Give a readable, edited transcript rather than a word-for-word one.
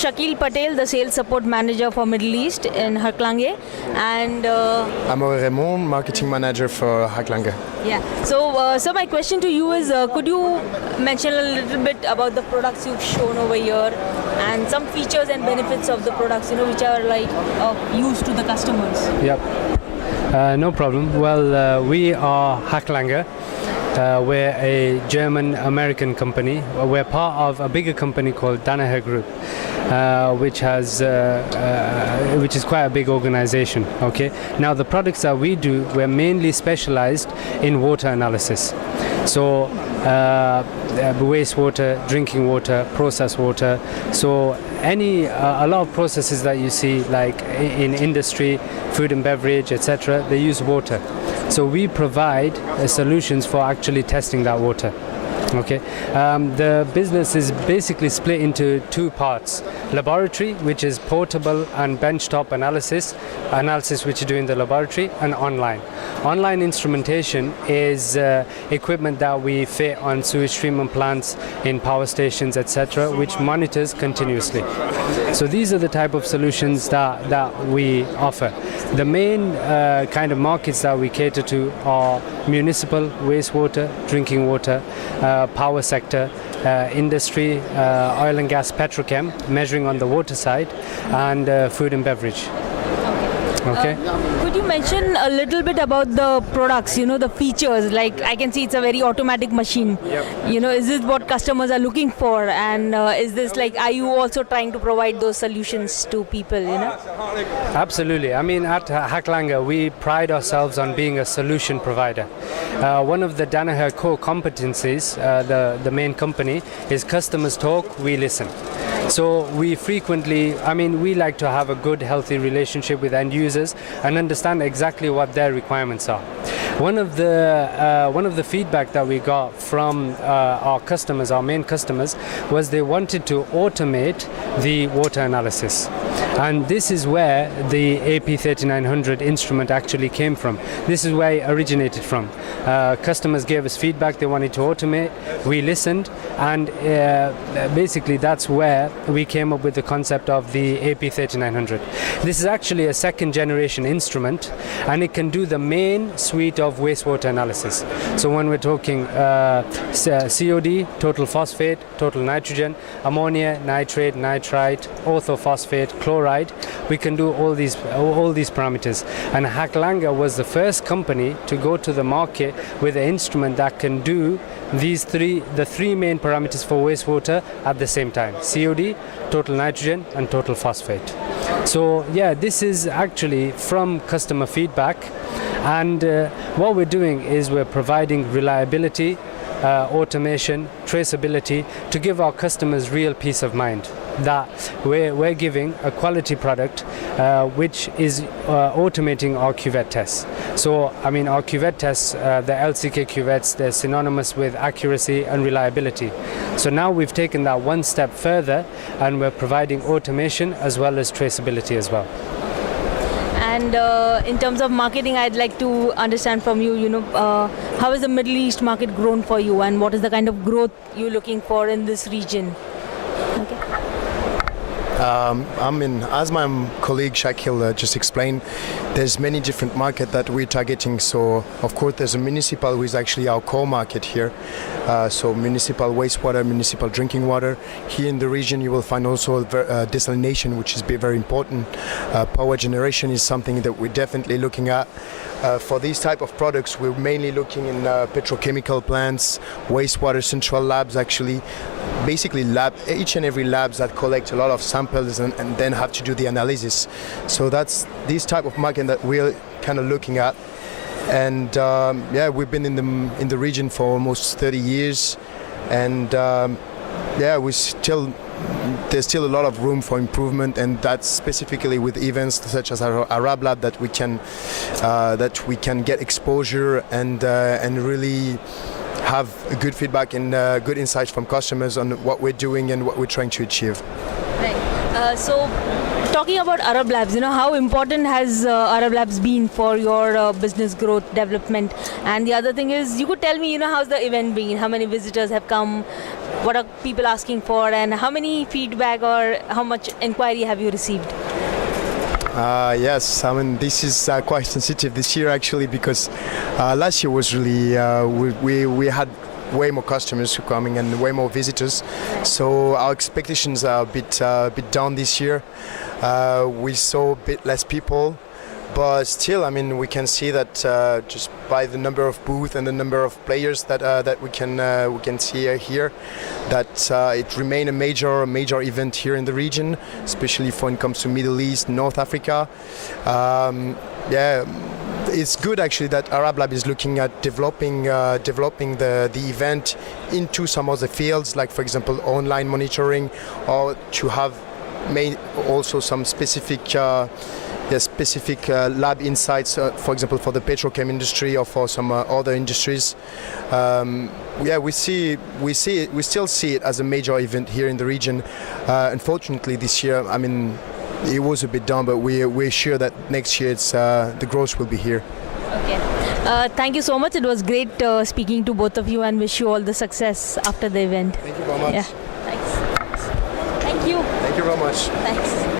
Shakil Patel, the Sales Support Manager for Middle East in Hach Lange, and Amaury Reymond, Marketing Manager for Hach Lange. yeah. So my question to you is, could you mention a little bit about the products you've shown over here, and some features and benefits of the products, which are like of use to the customers? Yep. No problem. Well, we are Hach Lange. We're a German-American company. We're part of a bigger company called Danaher Group, which is quite a big organization. Okay. Now the products that we do, we're mainly specialized in water analysis. So wastewater, drinking water, processed water. So a lot of processes that you see, like in industry, food and beverage, etc., they use water. So we provide solutions for actually testing that water. Okay, the business is basically split into two parts: laboratory, which is portable and benchtop analysis which you do in the laboratory, and online. Online instrumentation is equipment that we fit on sewage treatment plants, in power stations, etc., which monitors continuously. So these are the type of solutions that we offer. The main kind of markets that we cater to are municipal, wastewater, drinking water, power sector, industry, oil and gas, petrochem, measuring on the water side, and food and beverage. Okay. Could you mention a little bit about the products, the features? Like, I can see it's a very automatic machine. Yep. Is this what customers are looking for? And is this like, are you also trying to provide those solutions to people, Absolutely. I mean, at Hach Lange, we pride ourselves on being a solution provider. One of the Danaher core competencies, the main company, is customers talk, we listen. So we frequently, we like to have a good, healthy relationship with end users and understand exactly what their requirements are. One of the feedback that we got from our customers, our main customers, was they wanted to automate the water analysis. And this is where the AP3900 instrument actually came from. This is where it originated from. Customers gave us feedback, they wanted to automate, we listened, and basically that's where we came up with the concept of the AP3900. This is actually a second generation instrument, and it can do the main suite of wastewater analysis. So when we're talking COD, total phosphate, total nitrogen, ammonia, nitrate, nitrite, orthophosphate, chloride, we can do all these parameters. And Hach Lange was the first company to go to the market with an instrument that can do the three main parameters for wastewater at the same time: COD, total nitrogen, and total phosphate. So yeah, this is actually from customer feedback, and what we're doing is we're providing reliability, automation, traceability to give our customers real peace of mind that we're giving a quality product which is automating our cuvette tests. So our cuvette tests, the LCK cuvettes, they're synonymous with accuracy and reliability. So now we've taken that one step further, and we're providing automation as well as traceability as well. And in terms of marketing, I'd like to understand from you, how has the Middle East market grown for you, and what is the kind of growth you're looking for in this region? Okay. As my colleague Shakil just explained, there's many different markets that we're targeting. So of course there's a municipal, who is actually our core market here. So municipal wastewater, municipal drinking water. Here in the region you will find also desalination, which is very important. Power generation is something that we're definitely looking at. For these type of products, we're mainly looking in petrochemical plants, wastewater central labs, actually. Basically each and every labs that collect a lot of samples and then have to do the analysis. So that's this type of market that we're kind of looking at. And we've been in the region for almost 30 years, and there's still a lot of room for improvement, and that's specifically with events such as our ArabLAB that we can get exposure and really have good feedback and good insights from customers on what we're doing and what we're trying to achieve. Right. So, talking about ArabLABs, how important has ArabLABs been for your business growth, development? And the other thing is, you could tell me, how's the event been? How many visitors have come? What are people asking for? And how many feedback or how much inquiry have you received? Yes, I mean this is quite sensitive this year actually because last year was really we had way more customers who coming and way more visitors, so our expectations are a bit down this year. We saw a bit less people, but still, I mean, we can see that just by the number of booths and the number of players that we can see here, that it remains a major event here in the region, especially when it comes to Middle East, North Africa. Yeah, it's good actually that ArabLAB is looking at developing the event into some other fields, like for example online monitoring, or to have also some specific lab insights, for example, for the petrochem industry or for some other industries. Yeah, we still see it as a major event here in the region. Unfortunately, this year, I mean, it was a bit down, but we're sure that next year the growth will be here. Okay. Thank you so much. It was great speaking to both of you, and wish you all the success after the event. Thank you very much. Yeah. Thanks. Thank you. Thank you very much. Thanks.